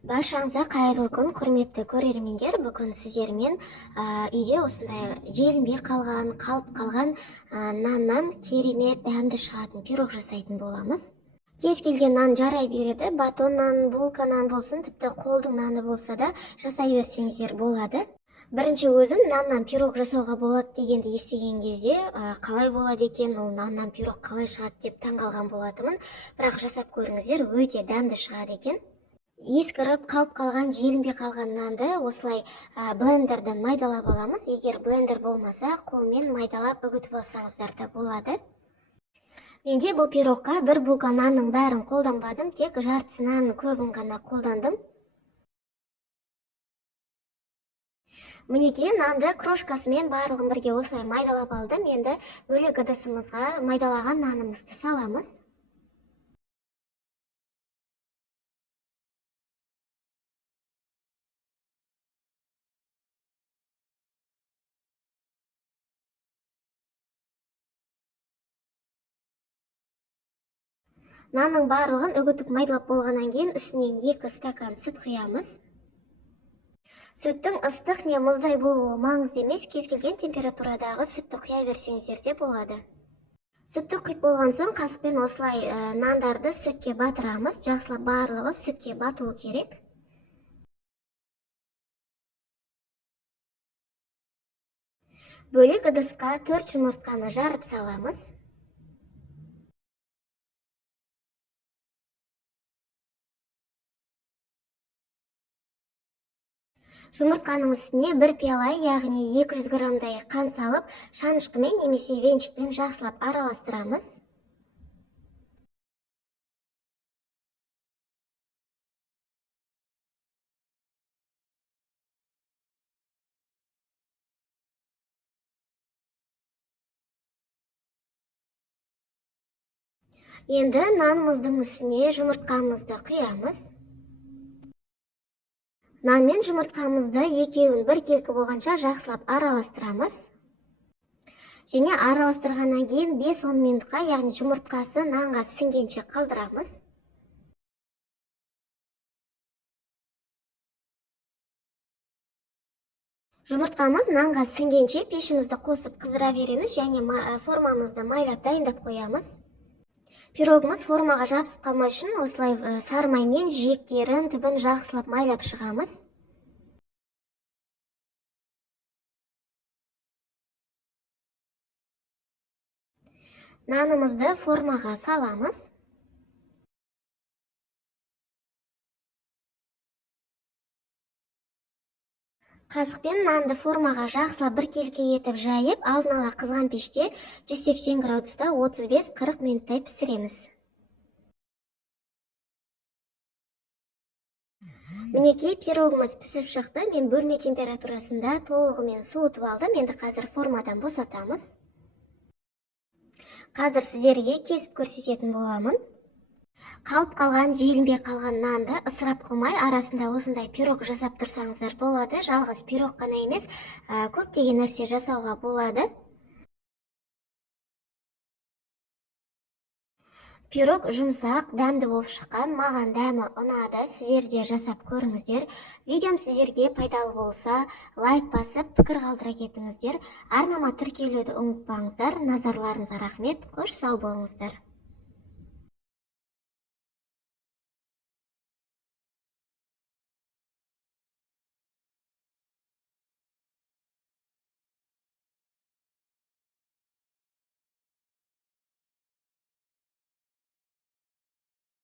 Баршаңызға қайырлы күн, құрметті көрермендер. Бүгін сіздермен үйде осындай желінбей қалған, қалып қалған наннан керемет дәмді шығатын пирог жасайтын боламыз. Кез келген нан жарай береді, батоннан, булканан болсын, тіпті қолдың наны болса да жасай берсеңіздер болады. Бірінші өзім наннан пирог жасауға болады дегенді естіген кезде қалай болады екен, ол наннан пирог қалай шығады деп таңғалған болатынмын. Бірақ жасап көріңіздер, өте дәмді шығады екен. Ескіріп қалып қалған, желінбей қалған нанды осылай блендерден майдалап аламыз. Егер блендер болмаса, қолмен майдалап үгітіп алсаңыздар да болады. Менде бұл пирогқа бір булка нанның бәрін қолданбадым, тек жартысынан көбін ғана қолдандым. Мінекей нанды крошкасымен барлығын бірге осылай майдалап алдым. Енді бөлек ыдысымызға майдалаған нанымызды саламыз. Нанның барлығын үгітіп майдалап болғаннан кейін үстінен 2 стакан сүт құямыз. Сүттің ыстық не мұздай болуы маңызды емес, кез келген температурадағы сүтті құя берсеңіздер де болады. Сүтті құйып болған соң қасықпен осылай нандарды сүтке батырамыз. Жақсылап барлығы сүтке батуы керек. Бөлек ыдысқа 4 жұмыртқаны жарып саламыз. Жұмыртқаның үстіне 1 пиала, яғни 200 грамдай қант салып, шанышқымен немесе венчикпен жақсылап араластырамыз. Енді нанымыздың үстіне жұмыртқамызды құямыз. Нан мен жұмыртқамызды екеуін біркелкі болғанша жақсылап араластырамыз. Және араластырғаннан кейін 5-10 минутқа, яғни жұмыртқасы нанға сіңгенше қалдырамыз. Жұмыртқамыз нанға сіңгенше пешімізді қосып қыздыра береміз және формамызды майлап дайындап қоямыз. Пирогымыз формаға жабысып қалмай үшін осылай сары маймен жиектерін, түбін жақсылап майлап шығамыз. Нанымызды формаға саламыз. Қасықпен нанды формаға жақсылап біркелкі етіп жайып, алдын ала қызған пеште 180 градуста 35-40 минуттай пісіреміз. Мінекей пирогымыз пісіп шықты. Мен бөлме температурасында толығымен суытып алдым. Енді қазір формадан босатамыз. Қазір сіздерге кесіп көрсететін боламын. Қалып қалған, желінбей қалған нанды ысырап қылмай, арасында осындай пирог жасап тұрсаңыздар болады. Жалғыз пирог қана емес, көптеген нәрсе жасауға болады. Пирог жұмсақ, дәмді болып шыққан, маған дәмі ұнады. Сіздер де жасап көріңіздер. Видеом сіздерге пайдалы болса, лайк басып, пікір қалдыра кетіңіздер. Арнама тіркелуді ұмытпаңыздар. Назарларыңызға рахмет. Қош сау болыңыздар.